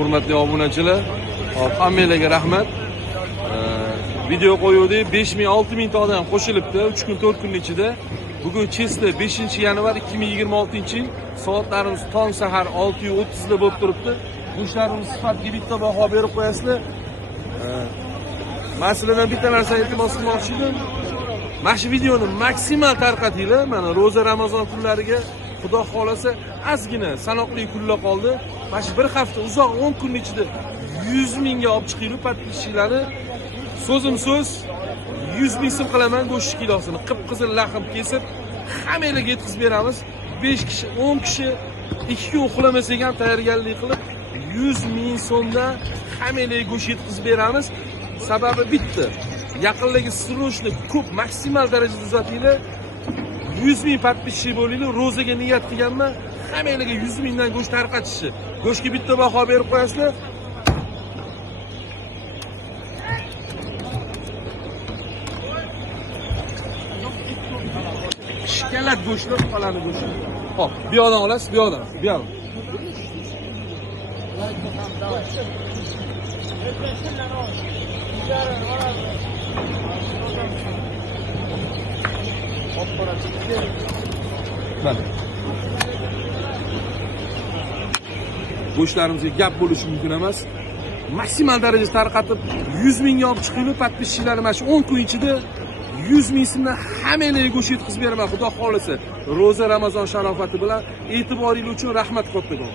hurmatli obunachilar. Hop, hammanglarga rahmat. Video qo'yuvdik. 5000-6000 ta odam qo'shilibdi 3 kun 4 kun ichida. Bugun Chesda 5-yanvar 2026-yil soatlarimiz tong sahar 6:30 da bo'lib turibdi. Go'shtlarimiz sifatiga bitta baho berib qo'yasizlar. Masalan, bitta narsa iltimos qilmoqchi edim. Mana shu videoni maksimal tarqatinglar. Mana ro'za Ramazon kunlariga Xudo xolasa ozgina sanoqli kunlar qoldi. Mana shu bir hafta uzoq 10 kun ichida 100 mingga olib chiqinglar podpischilarni. So'zim so'z 100 ming so'm qilaman go'sht kilosini qip-qizil lahm kesib hammanglarga yetkazib beramiz. 5 kishi, 10 kishi 2 kun uxlamasak ham tayyorgarlik qilib 100 ming so'mda hammanglarga go'sht yetkazib beramiz. Sababi bitta. Yaqinligi srochni ko'p maksimal darajada uzatinglar. 100 ming podpischi bo'linglar. Ro'zaga niyat qilganman. Hammanglarga 100 mingdan go'sht tarqatishni. Go'shtga bitta baho berib qo'yasizlar. Shikalat go'shtlar qolani go'sht. Hop, bu yoqdan olasiz, bu yoqdan. Bu yoqdan. Mana. Go'shtlarimizga gap bo'lishi mumkin emas. Maksimal darajada tarqatib 100 mingga olib chiqinglar podpischilarni mana shu 10 kun ichida 100 ming so'mdan hammanglarga go'sht yetkazib beraman. Xudo xolasa, ro'za Ramazon sharofati bilan e'tiboringiz uchun rahmat kattakon.